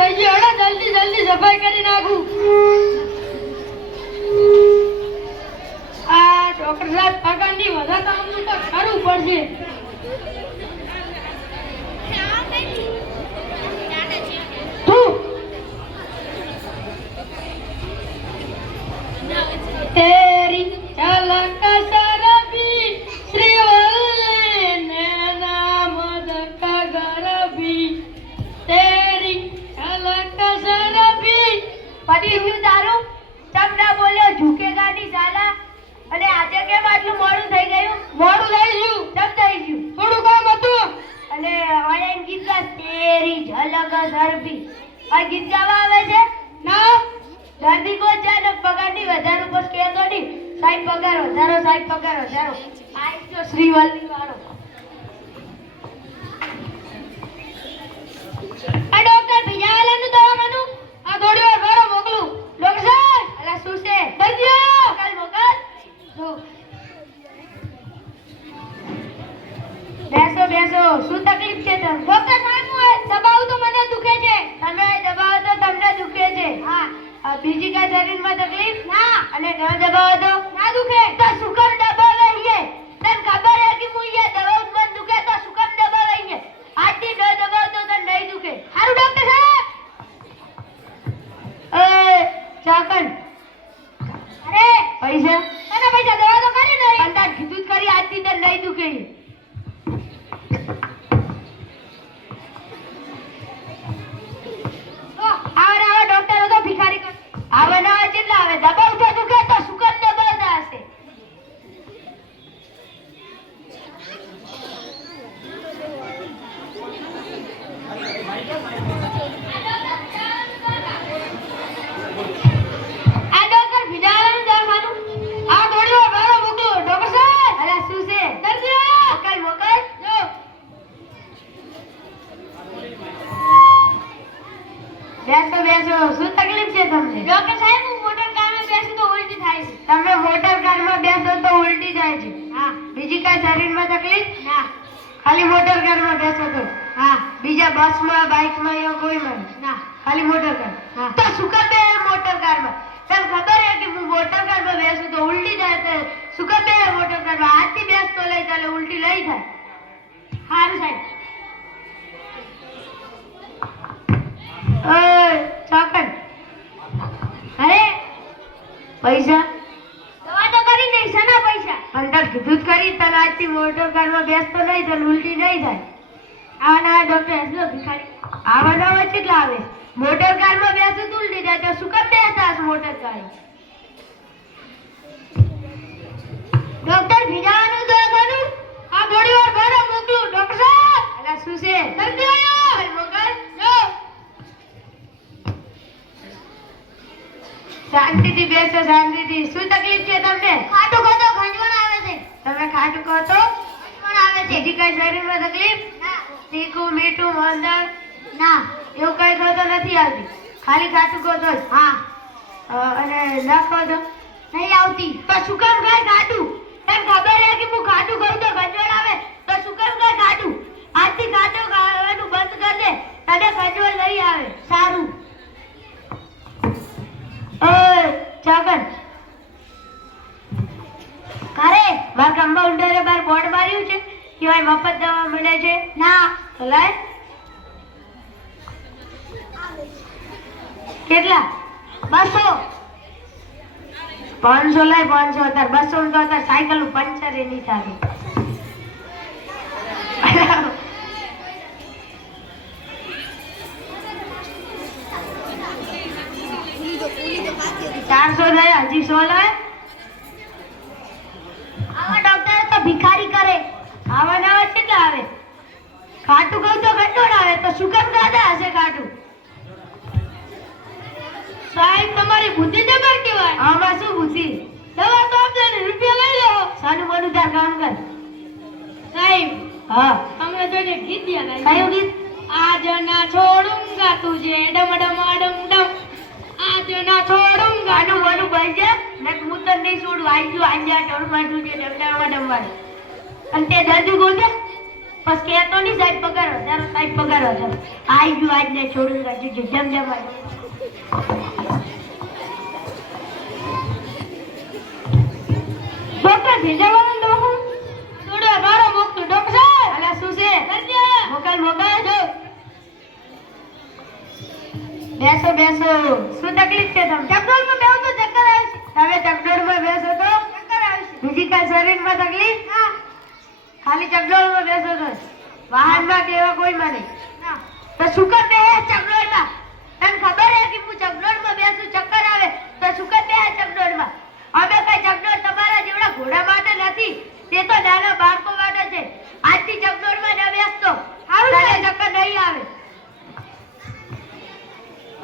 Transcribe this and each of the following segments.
થઈ ગયો. હળો જલ્દી જલ્દી સફાઈ કરી નાખું. આ ડોક્ટર સાહેબ પગારની વધારતા અમને તો કરવું પડશે. तेरी झलक सरबी श्रीवल्ली नैना मदक गरबी तेरी झलक सरबी. પતિ ગયું તારું? ચમ ના બોલ્યો? ઝૂકેગા ની સાલા. અને આજે કેમ આટલું મોડું થઈ ગયું? મોડું થઈ ગયું. ચમ થઈ ગયું? થોડું કામ હતું. અને ઓનલાઈન ગીત ગા તેરી ઝલક સરબી. આ ગીત ગાવા આવે છે? ના દર્દી કો છે ને પગારની વધારો બસ કહેતો નહીં. સાહેબ પગાર વધારો, સાહેબ પગાર વધારો. આ જો શ્રીવલ્લી વાળો. આ ડોક્ટર ભીજાવાલાનું દવાખાનું આ થોડી વાર વાળો મોકલું. ડોક્ટર સાહેબ અલા શું છે? દર્દીઓ મોકલ મોકલ. જો બેસો બેસો. શું તકલીફ છે તમને? ડોક્ટર સાહેબ હું દબાવું તો મને દુખે છે. તમે દબાવો તો તમને દુખે છે. હા બીજી કઈ શરીરમાં તકલીફ? ના અને ઘણા દબાવો તો ના દુખે. તો શું કામ દબાવે અહીંયા? તને ખબર હે કે હું અહીંયા દબાવું તો મને દુખે તો શું કામ દબાવે અહીંયા? આજથી ન દબાવતો તો નહીં દુખે. હારું ડોક્ટર સાહેબ. એ ચાકન અરે પૈસા મને પૈસા દવા તો કરી નહીં. પણ તાર કીધું જ કરી આજથી તને નહીં દુખે. આવા આવા ડોક્ટરો તો ભિખારી કર. આવવાના આવે કેટલા આવે? દબાવતા દુખે તો શું કામ દબાવતા હશે? આ ડોક્ટર ભીજાવાલાનું દવાખાનું આ થોડી વાર વાળો મોકલું. ડોક્ટર સાહેબ અલા શું છે? દર્દીઓ મોકલ મોકલ. જો બેસો બેસો. શું તકલીફ છે તમને? ડોક્ટર સાહેબ હું મોટર કારમાં બેસું તો ઉલટી થાય છે. તમે મોટર કારમાં બેસો તો ઉલટી જાય છે. હા બીજી કઈ શરીરમાં તકલીફ? ના ખાલી મોટર કારમાં બેસો તો? હા બીજા બસમાં બાઇકમાં એવું કોઈ માં ના ખાલી મોટર કાર? હા. તો શું કામ બે મોટર કારમાં? તને ખબર હે કે હું મોટર કારમાં બેસું તો ઉલટી થાય તો શું કામ બે મોટર કારમાં? આજથી બેસતો લઈ ચાલે ઉલટી લઈ થાય. સારું સાહેબ. ઓય ચાકન અરે પૈસા દવા તો કરી નહીં. શાના પૈસા? અંદર કીધું જ કરી તને આજથી મોટર કારમાં બેસતો નહીં તને ઉલટી નહીં થાય. આવાના ડોક્ટર એટલો ભિખારી. આવાના હોય કેટલા આવે? મોટર કારમાં બેસો તો ઉલટી થાય તો શું કામ બેસતા હશે મોટર કાર? ડોક્ટર ભીજાવાનું દવાખાનું આ થોડી વાર વાળો મોકલું. ડોક્ટર સાહેબ અલા શું છે? દર્દીઓ મોકલ. જો શાંતિથી બેસો શાંતિથી. શું તકલીફ છે તમને? ખાટું ખાતો ખંજવાળ આવે છે. તમે ખાટું કહો તો? ખંજવાળ આવે છે. બીજી કઈ શરીરમાં તકલીફ? ના તીખું મીઠું મંદર ના એવું કઈ કહો તો નથી આવતી? ખાલી ખાટું કહો તો જ? હા અને ન કહો તો નહીં આવતી. તો શું કામ ખાય ખાટું? તને ખબર હે કે હું ખાટું કહું તો ખંજવાળ આવે તો શું કામ ખાય ખાટું? આજથી ખાટું ખાવાનું બંધ કર દે તને ખંજવાળ નહીં આવે. સારું. ઓય ચાકન કરે મારા કમ્પાઉન્ડરે બાર બોર્ડ માર્યું છે કે ભાઈ મફત દવા મળે છે. ના લાય કેટલા? 200. 500 લાય 500 અત્યારે 200 તો અત્યારે સાયકલ નું પંચર એ નહીં થાય. 400 લાય હજી 100 લાય. આવા ડોક્ટર તો ભિખારી કરે. આવા ના કેટલા આવે? ખાટું કહું તો ઘટોળ આવે તો શું કામ ખાધા હશે ખાટું? સાહેબ તમારી બુદ્ધિ જબર કહેવાય. આમાં શું બુદ્ધિ? દવા તો આપજો ને રૂપિયા લઈ લો. સાનું મનું તાર કામ કર. સાહેબ હા તમને તો જે ગીત યાદ કયું આવ્યું. ગીત? आज ना छोड़ूंगा तुझे डम डम डम डम आज ना छोड़ूंगा આનું મનું બન જા ને હું તને નહીં છોડું. આઈ ગયું આંજા ટોળ માંડું છે ડમડામાં ડમવાડ. અને તે દર્દી બોલ દે બસ કહેતો નહીં સાહેબ પગાર વધારો, સાહેબ પગાર વધારો. આઈ ગયું આજને છોડું કાઢ્યું છે જેમ જેમ આવ્યું. ડોક્ટર ભેજાવાળા દવાખાનું થોડો મારો મોકતો ડોક્ટર સાહેબ. અલા શું છે? મોકલ મોકલ. બેસો બેસો. શું તકલીફ છે તમને? ચકડોળમાં બેહો તો ચક્કર આવે છે. તમે ચકડોળમાં બેસો તો ચક્કર આવે છે. બીજી કઈ શરીરમાં તકલીફ? ના. ખાલી ચકડોળમાં બેસો તો વાહનમાં કે એવા કોઈમાં નહીં? ના. તો શું કર બેહે ચકડોળમાં? તને ખબર હે કે હું ચકડોળમાં બેસું ચક્કર આવે તો શું કર બેહે ચકડોળમાં? અમે કઈ ચકડોળ તમારા જેવડા ઘોડા માટે નથી, તે તો નાના બાળકો માટે છે. આજથી ચકડોળમાં ન બેસતો. તને ચક્કર નહીં આવે.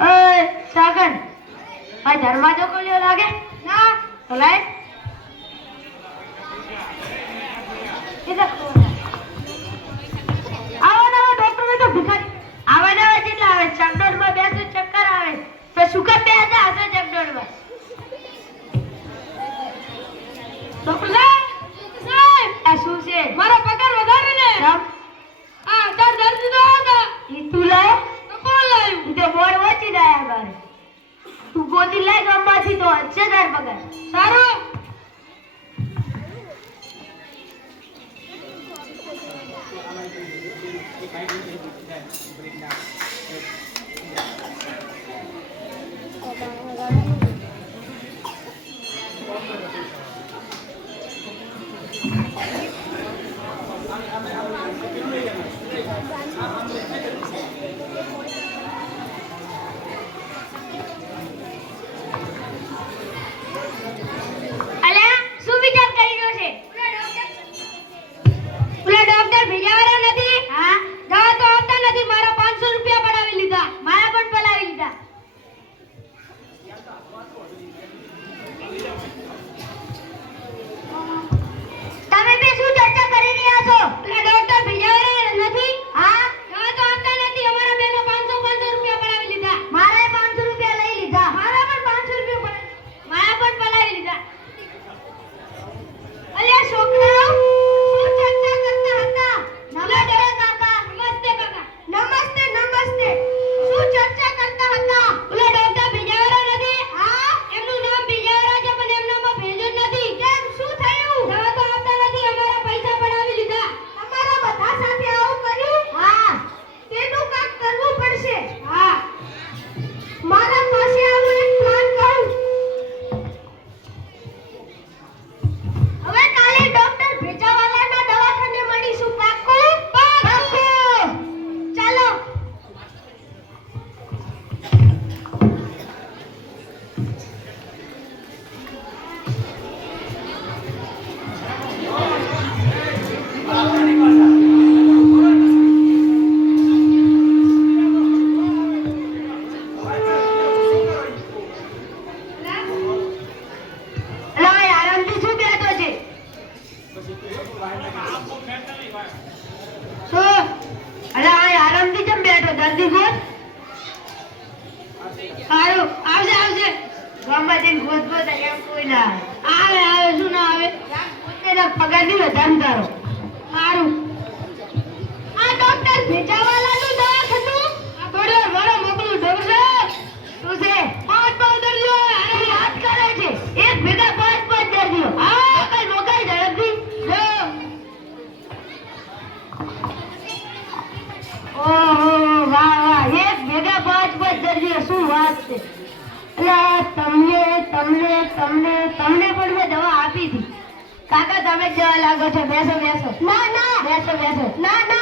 ઓય સાગર, ભાઈ ધર્મા જો કોલ્યો લાગે? ના. તો લાય. આવા ડોક્ટર તો ભિખારી આવા જેટલા આવે. ચકડોળમાં બેસું ચક્કર આવે તો શું કર બેસતા હશે ચકડોળમાં? ડોક્ટર સાહેબ, સાહેબ આ શું છે? મારો પગાર વધારે ને. રમ આ દર્દ તો હતા. ઈ તું લાય. તો કોણ લાવ્યું? ઈ તો બોર્ડ વચ્ચે લાયા બારે. તું ગોદી લાય ગામમાંથી તો હશે તાર પગાર. સારું. અલ્યા શું વિચાર કરી રહ્યો છે? પેલા ડોક્ટર ભેજાવાળા નથી. હા દવા તો આપતા નથી. મારા 500 રૂપિયા પડાવી લીધા. મારા પણ પલાવી લીધા. તમે બે શું ચર્ચા કરી રહ્યા છો? પેલા ડોક્ટર ભેજાવાળા નથી. હા દવા તો આપતા નથી. અમારા બેનો 500 રૂપિયા પડાવી લીધા. મારે 500 રૂપિયા લઈ લીધા. મારા પણ 500 રૂપિયા મારા પણ પલાવી લીધા. અલ્યા છોકરાઓ, શું ચર્ચા કરતા હતા? નમસ્તે કાકા. નમસ્તે કાકા. નમસ્તે નમસ્તે. શું ચર્ચા કરતા હતા? પેલા ડોક્ટર ભેજાવાળા નથી. હા એમનું નામ ભેજાવાળા છે પણ એમનામાં ભેજો જ નથી. કેમ શું થયું? દવા તો આપતા નથી. અમારા પૈસા પડાવી લીધા. તમારા બધા સાથે આવું કર્યું? હા તેનું કામ કરવું પડશે. હા. મારા પાસે આવો એક પ્લાન કહું. હવે કાલે ડોક્ટર ભેજાવાલાના દવાખાને મળીશું. પાક્કું? પાક્કું. ચાલો. લાય આરામથી શું બેઠો છે? શું? અલા આ આરામથી કેમ બેઠો? દર્દી ગોત. સારું. આવશે આવશે. ગામમાં જઈને ગોત ગોત એમ કોઈ ના આવે. આવે આવે. શું ના આવે? એના પગાર ની વધારે તારો. સારું. આ ડોક્ટર ભેજાવાલાનું દવાખાનું આ થોડી વાર વાળા મોકલું. ડોક્ટર સાહેબ, શું છે? 5 દર્દીઓ શું વાત કરે છે? એક ભેગા 5 દર્દીઓ. હા. મોકલ મોકલ ઝડપથી. ઓહો વાહ વાહ, એક ભેગા 5 દર્દીઓ. શું વાત છે? અલા તમને તમને તમને તમને પણ મેં દવા આપી હતી. કાકા તમે જ દવા લાગો છો. બેસો બેસો. ના ના બેસો બેસો. ના ના